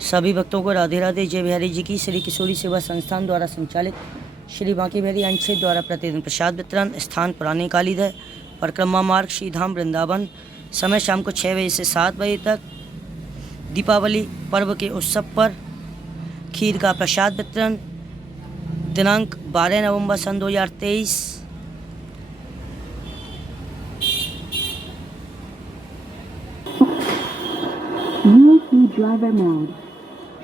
सभी भक्तों को राधे राधे। जय बिहारी जी की। श्री किशोरी सेवा संस्थान द्वारा संचालित श्री बांके बिहारी अंशेद द्वारा प्रतिदिन प्रसाद वितरण। स्थान पुराने कालीदह, परिक्रमा मार्ग, श्री धाम वृंदावन। समय शाम को 6 बजे से 7 बजे तक। दीपावली पर्व के उत्सव पर खीर का प्रसाद वितरण। दिनांक 12 नवंबर सन 2023।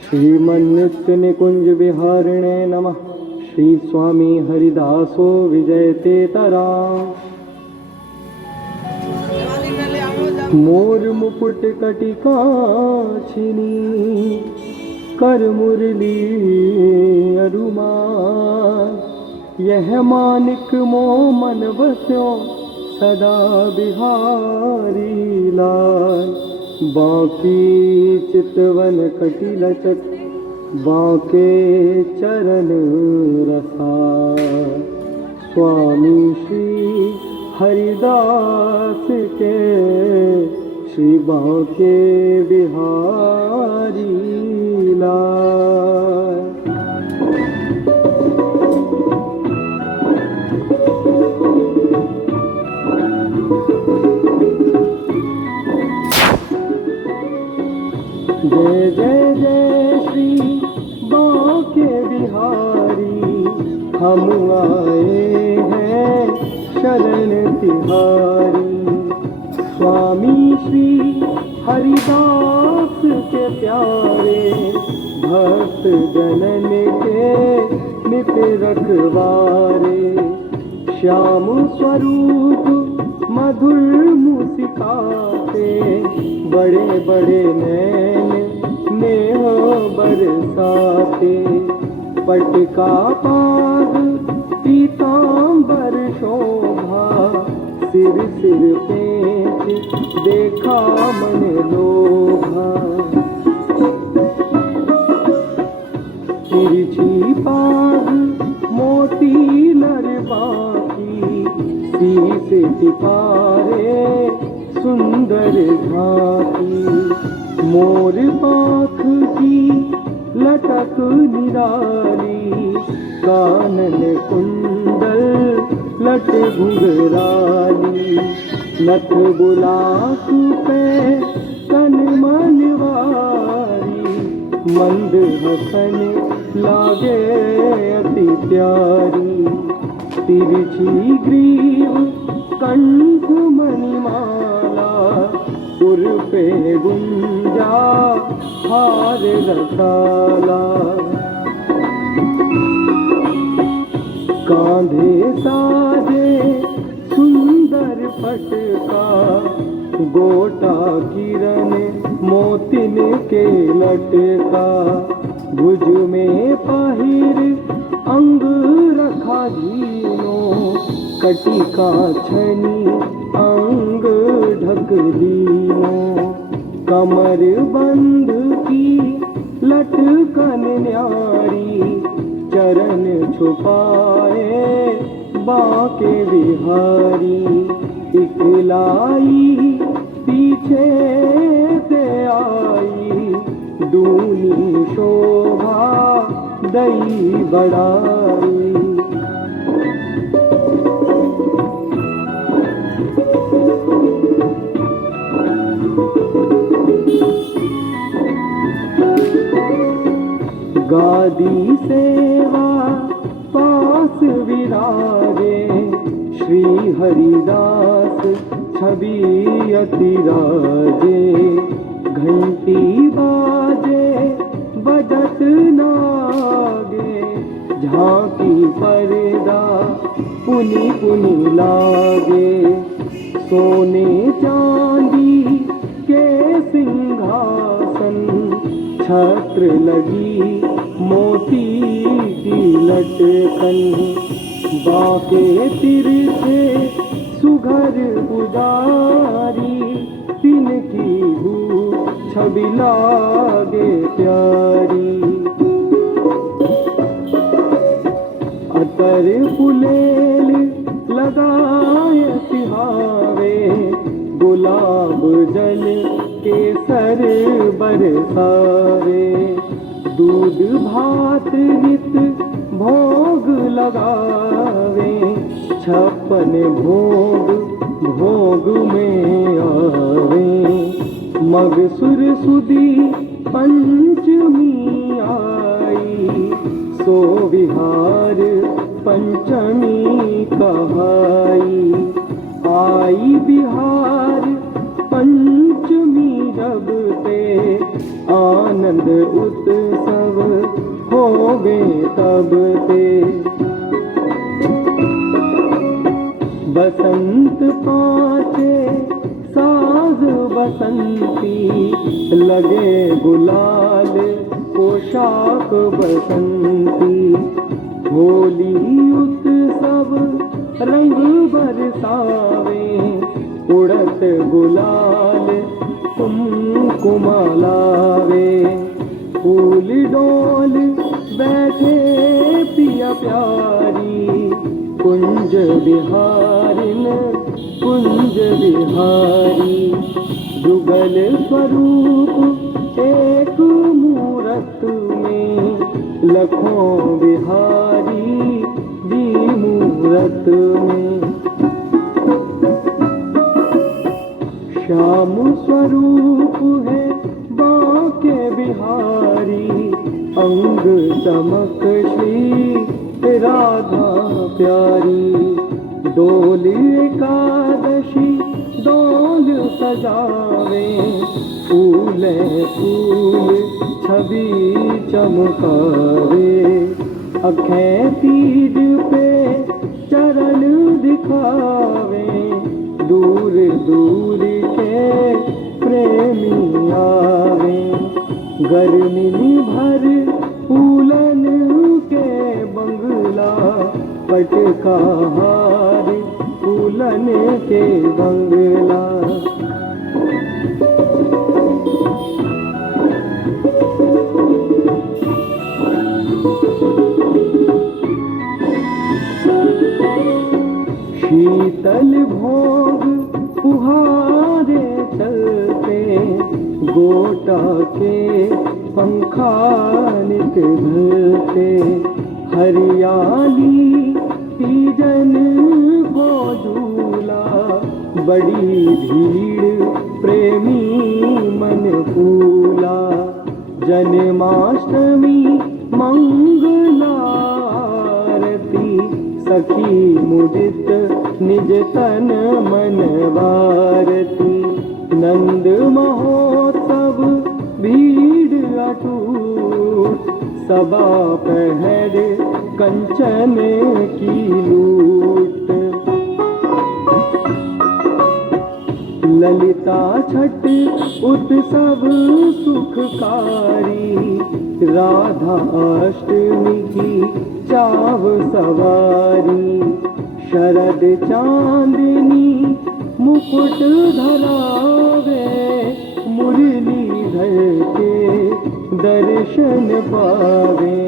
श्रीमन्नित्य निकुंज विहारिणे नमः। श्री स्वामी हरिदासो विजयतेतरा। मोर मुकुट कटिकाछिनी, कर मुरली अरुमा। यह मानिक मो मन बस्यो, सदा बिहारी लाल। बांकी चितवन कटिलचक, बांके चरण रसाल। स्वामी श्री हरिदास के, श्री बांके बिहारी लाल। जय जय जय श्री बांके बिहारी, हम आए हैं शरण तिहारी। स्वामी श्री हरिदास के प्यारे, भक्त जनन के नित रखवारे। श्याम स्वरूप मधुर मुस्काते, बड़े बड़े नैन नेह बरसाते। पटका पाग पीतांबर शोभा, सिर सिर पेंच देखा मन लोभा। तिरछी पाग मोती नर बाकी, शीश टिपारे सुंदर झांकी। मोर पाख की लटक निराली, कानन कुंडल लट घुंघराली। नथ बुलाक पे तन मनवारी, मंद हसन लागे अति प्यारी। तिरछी ग्रीव कंठ मणिमाला, पुर पे गुंजा हार रसाला। कांधे साजे सुंदर पटका, गोटा किरण मोतिन के लटका। भुज में पहिर अंग रखा झीनो, कटिका छनी अंग ढक लीनो। कमर बंध की लटकन न्यारी, चरण छुपाए बांके बिहारी। इकलाई पीछे से आई, दूनी शोभा दई बढ़ाई। गादी सेवा पास विराजे, श्री हरिदास छवि अति राजे। घंटी बाजे बजत नागे, झांकी पर्दा पुनि पुनि लागे। सोने चांदी के सिंहासन, छत्र लगी मोती की लटकन। बांके तिरछे सुघर पुजारी, तिनकी भू छवि लागे प्यारी। अतर फुलेल लगाए तिहावे, गुलाब जल केसर बरसावे। दूध भात नित भोग लगावे, छप्पन भोग भोग में आवे। मग सुर सुदी पंचमी आई, सो विहार पंचमी कहाई। आई बिहार पंचमी जब ते, आनंद उत्सव होवे तब ते। बसंत पाचे साज बसंती, लगे गुलाल पोशाक बसंती। होली उत्सव रंग बरसावे, उड़त गुलाल कुमकुम लावे। फूल डोल बैठे पिया प्यारी, कुंज बिहारिन कुंज बिहारी। जुगल स्वरूप एक मूरत में, लखों बिहारी जी मूरत में। श्याम स्वरूप है बांके बिहारी, अंग चमक श्री राधा प्यारी। डोल एकादशी डोल सजावे, फूले फूल छवि चमकावे। अखें तीज पे चरण दिखावे, दूर दूर के प्रेमी आवे। गर्मी भर फूलन के बंगला, पटका हार फूलन के बंगला। शीतल भोग फुहारे चलते, गोटा के पंखा नित धरते। हरियाली तीजन को झूला, बड़ी भीड़ प्रेमी मन फूला। जन्माष्टमी मंगला आरती, सखी मुदित निज तन मन वारती। नंद महोत्सव भीड़ अटूट, सबा पहर कंचन की लूट। ललिता छठ उत्सव सुखकारी, राधा अष्टमी की चाव सवारी। शरद चांदनी मुकुट धरावे, मुरलीधर के दर्शन पावे।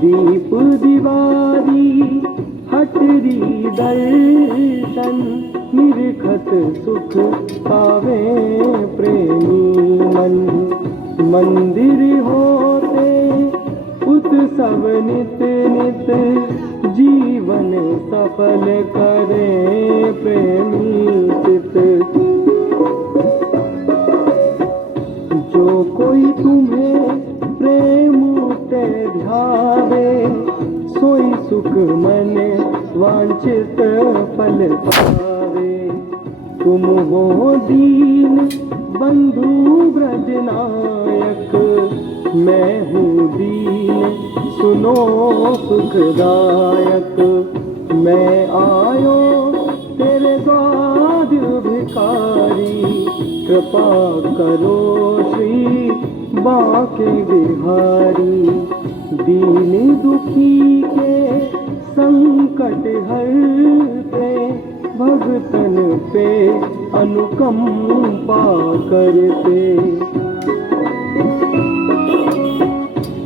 दीप दिवारी हटरी दर्शन, निरखत सुख पावे प्रेमी मन। मंदिर होते उत्सव नित नित, जीवन सफल करे प्रेमी चित। जो कोई तुम्हें प्रेम ते ध्यावे, सोई सुख मन वांछित फल पावे। तुम हो दीन बंधु ब्रजनायक, मैं हूँ दीन सुनो सुखदायक। मैं आयो तेरे द्वार भिखारी, कृपा करो श्री बांके बिहारी। दीन दुखी के संकट हरते, भगतन पे अनुकंपा करते।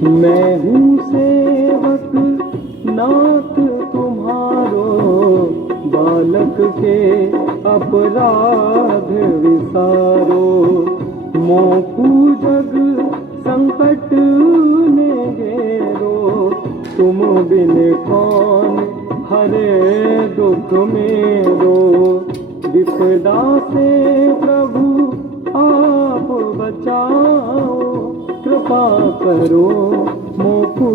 मैं हूँ सेवक नाथ तुम्हारो, बालक के अपराध विसारो। मोकू जग संकट तुम बिन कौन हरे दुख मेरो, विपदा से प्रभु आप बचाओ, कृपा करो मोकू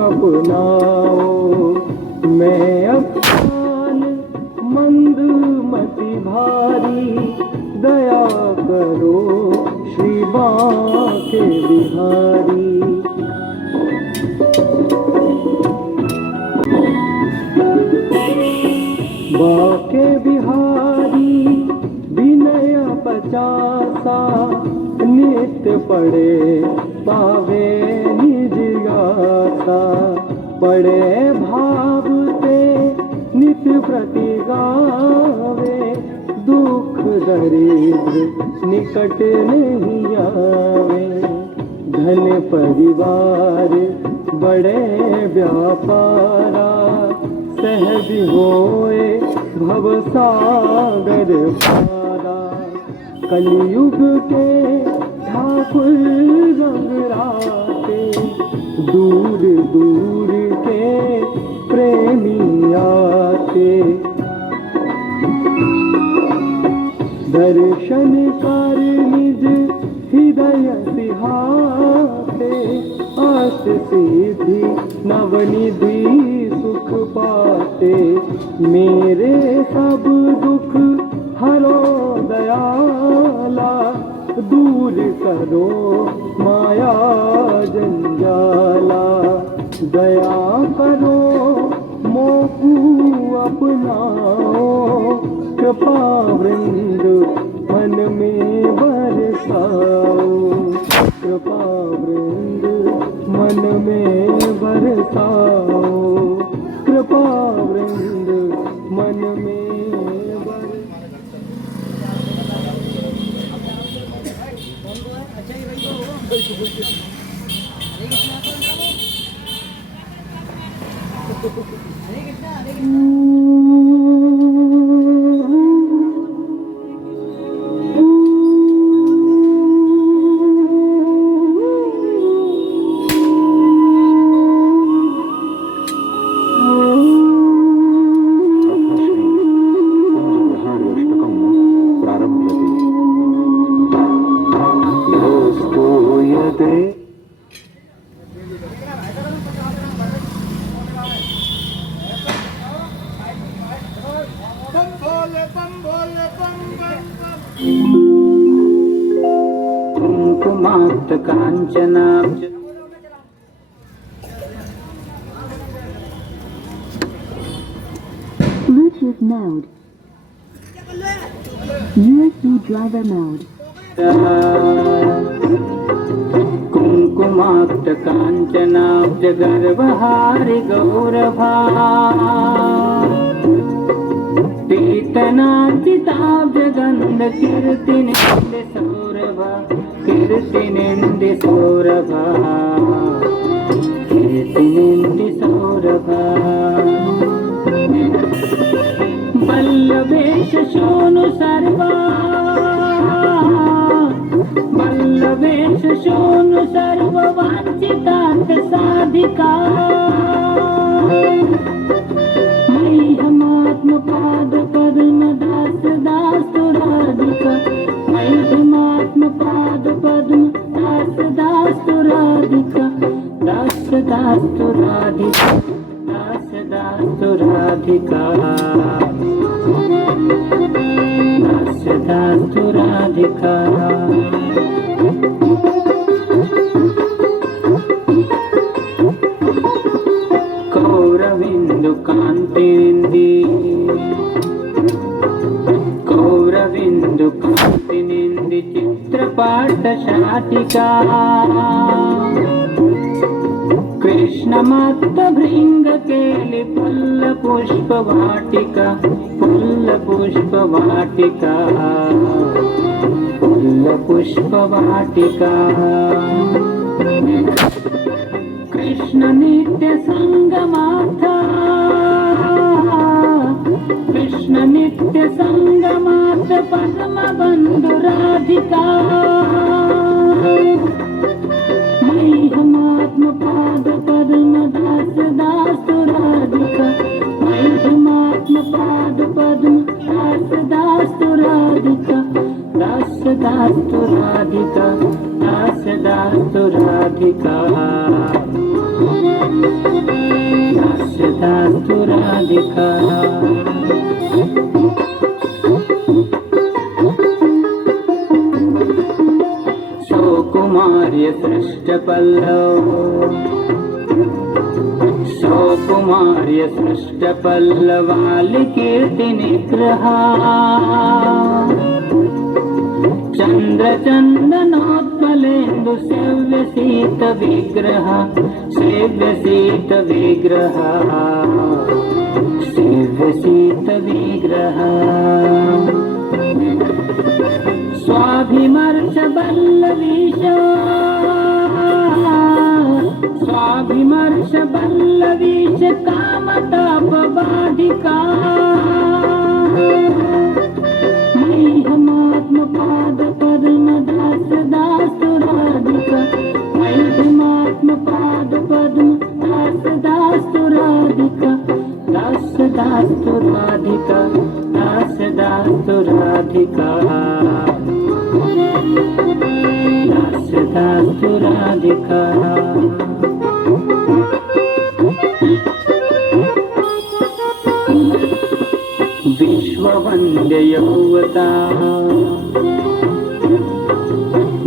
अपनाओ। मैं अज्ञान मंद मति भारी, दया करो श्री बांके बिहारी। बांके बिहारी विनय पचासा, नित्य पड़े पावे निज गासा। पड़े भाव ते नित्य प्रति गावे, दुख दरिद्र निकट नहीं आवे। धन परिवार बड़े व्यापारा, सहज होए भव सागर पारा। कलयुग के ठाकुर रंग राते, दूर दूर के प्रेमी आते। दर्शन कर निज हृदय सिहाते, अष्ट सिद्धि नवनिधि सुख पाते। मेरे सब दुख हरो दयाला, दूर करो माया जंजाला। दया करो मोकू अपनाओ, कृपा वृंद मन में बरसाओ। कृपा वृंद मन में बरसाओ, कृपा वृंद मन में बरसाओ। कुंकुमाक्त कांचनाब्ज Bluetooth mode. USB driver mode. कुंकुमाक्त कांचनाब्ज गर्भहारि गौरभा, पीतनाचिताब्ज गंध कीर्तिनिंद सौरभा। कीर्तिनिंद सौरभा, कीर्तिनिंद सौरभा। वल्लभेश शोनु सर्वा, वल्लभेश शोनु सर्व वांछितार्थ साधिका। मह्यमात्म पाद पद्म दास दास राधिका। मह्यमात्म पाद पद्म दास दास राधिका। दास दास राधिका, दास दास राधिका। दास दास राधिका। कौरविंदु कांतिनिंदी, कौरविंदु कांतिनिंदी चित्रपाट शाटिका। कृष्णमत्त भृंग केलि फुल्ल पुष्प वाटिका। फुल्ल पुष्प वाटिका, फुल्ल पुष्प वाटिका। कृष्ण नित्य संगमाथा, कृष्ण नित्य संगमाथ पद्म बंधु राधिका। मह्यमात्म पाद पद्म दास दास दास्तु राधिका महिमात्मपाद पद्म दास दास्तु राधिका दास दास्तु राधिका दास दास्तु राधिका दास दास्तु राधिका सौकुमार्य सृष्ट पल्लव सौकुमार्य सृष्ट पल्लवालि कीर्ति निग्रहा चंद्र चंदनोत्पलेन्दु सेव्य शीत विग्रह सेव्य शीत विग्रह सेव्य शीत विग्रह स्वाभिमर्श बल्लवीश स्वाभिमर्श बल्लवीश कामतापबाधिका महिमात्मपाद पद्म दास दास्तु राधिका महिमात्मपाद पद्म दास दास्तु राधिका दास दास्तु राधिका दास दास्तु राधिका दास दास्तु राधिका विश्ववन्द्य यौवता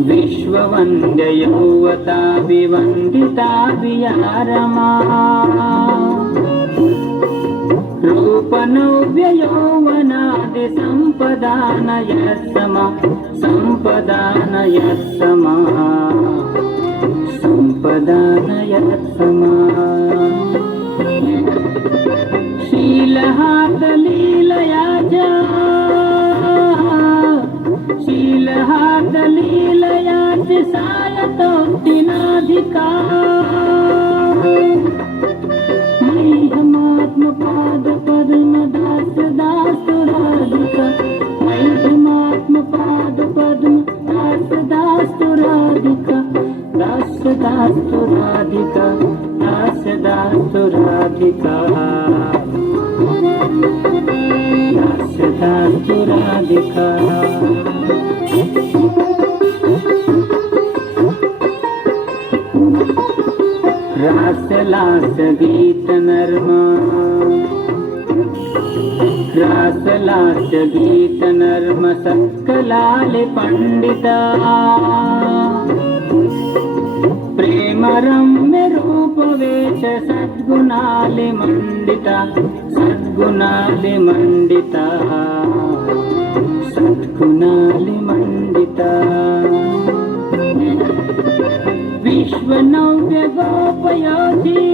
विश्ववन्द्य यौवता विवन्दिता वियारमा रूपनव्य यौवनादि सम्पदानय समा सम्पदानय समा सम्पदानय समा शीलहात लीलया च शीलहात लीलया च सायतोक्तिनाधिका महिमात्मपाद पद्म दास दास्तु राधिका महिमात्मपाद पद्म दास दास्तु राधिका दास दास्तु राधिका दास दास्तु राधिका दास दास्तु राधिका रास लास गीत नरमा रास लास गीत नर्म सक्कलालि पंडिता प्रेम रम्य रूप वेश सद्गुणालि मंडिता सद्गुणालि मंडिता सद्गुणालि मंडिता विश्वनव्य गोपयोधि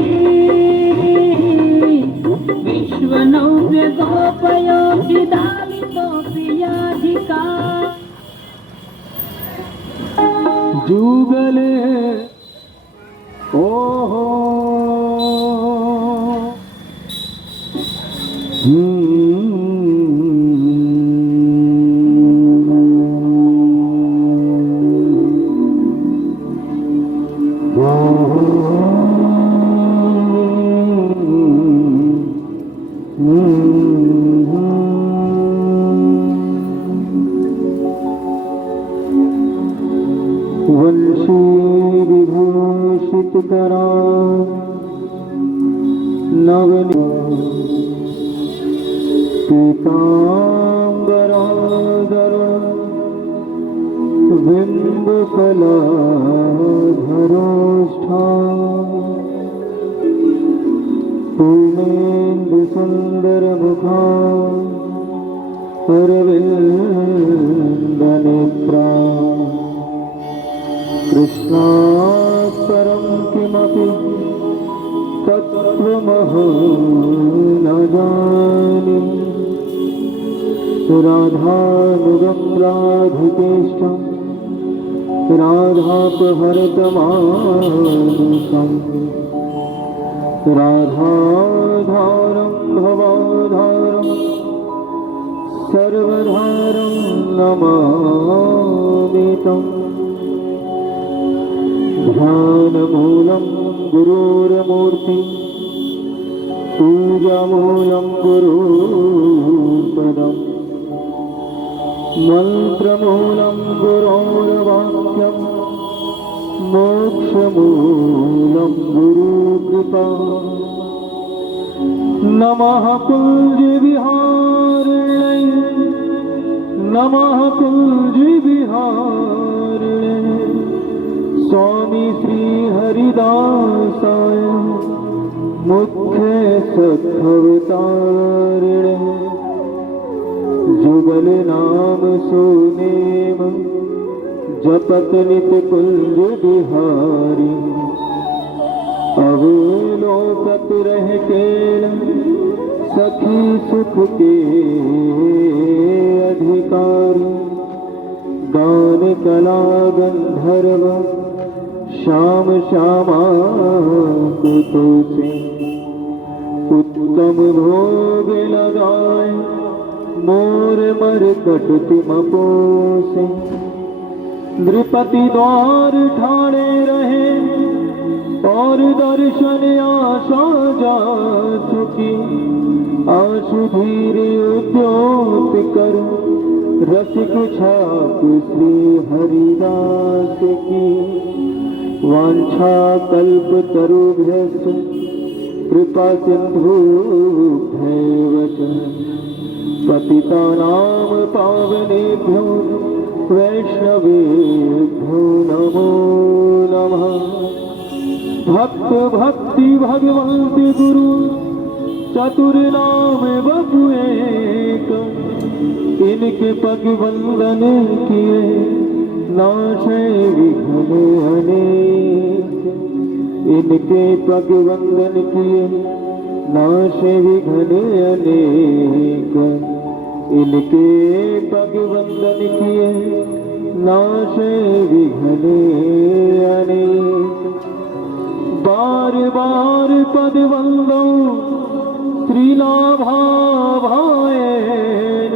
विश्वनव्य गोपयोधि दालितो प्रियाधिका जुगले ओहो वंशी विभूषित करा नवनी पीतांबराधर बिंबफला धरोष्ठा पूर्णेन्दु सुंदर मुखा अरविंद नेत्रा कृष्णात् परं किमपि तत्त्वमहं न जाने राधानुगं राधिकेष्टं राधापहरतमानुषम् राधाधारं भवाधारं सर्वधारं नमामि तम् ध्यानमूलं गुरोर्मूर्ति पूजामूलं गुरुपदम् मन्त्रमूलं गुरोर्वाक्यं मोक्षमूलं गुरुकृपा नमः कुञ्जविहारिणे नमः कुञ्जविहारिणे स्वामी श्री हरिदासाय मुख्य सद्भवतारिणे जुगल नाम सुनेम जपत नित कुंज बिहारी अवलोकत रह केल सखी सुख के अधिकारी गान कला गंधर्व श्याम श्यामा कुतो से उत्तम भोग लगाए मोर मर कटति मपोसे नृपति द्वार ठाणे रहे और दर्शन आशा जा चुकी आशु धीर उद्योत कर रसिक छाप श्री हरिदास की वांछा कल्प तरुभ्यस्त कृपा सिंधु पतितानां पावनेभ्यो वैष्णवेभ्यो नमो नमः भक्त भक्ति भगवन्ति गुरु चतुर नाम बपु एक इनके पग वंदन किए नाशे विघ्न अनेक इनके पग वंदन किए नाशे विघ्न अनेक इनके पग वंदन किए नाशे विघ्न अनेक बार बार पद वंदो श्रीलाभा भाएन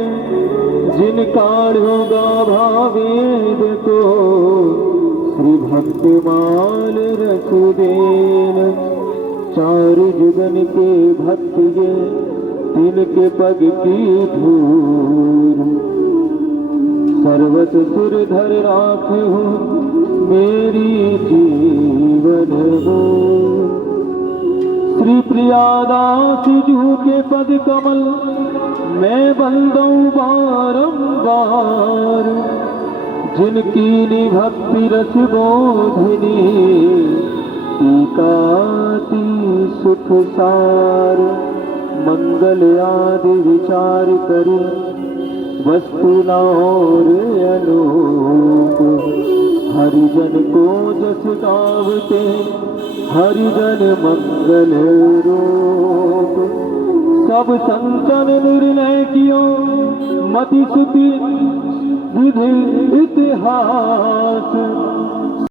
जिन काढ़ो गाभा वेद को श्री भक्तमाल रसुदेन चार जुगन के भक्त ये तिनके पग की धूल सर्वत सुर धर राखो मेरी जीवन हो श्री प्रियादास जू के पद कमल मैं बंदूं बारंबार जिनकी भक्ति रस बोधिनी टीकाती सुख सार मंगल आदि विचार करे वस्तु और अनूप हरिजन को जस गावते हरिजन मंगल रूप सब संतन निर्णय कियो मति सुति विधि इतिहास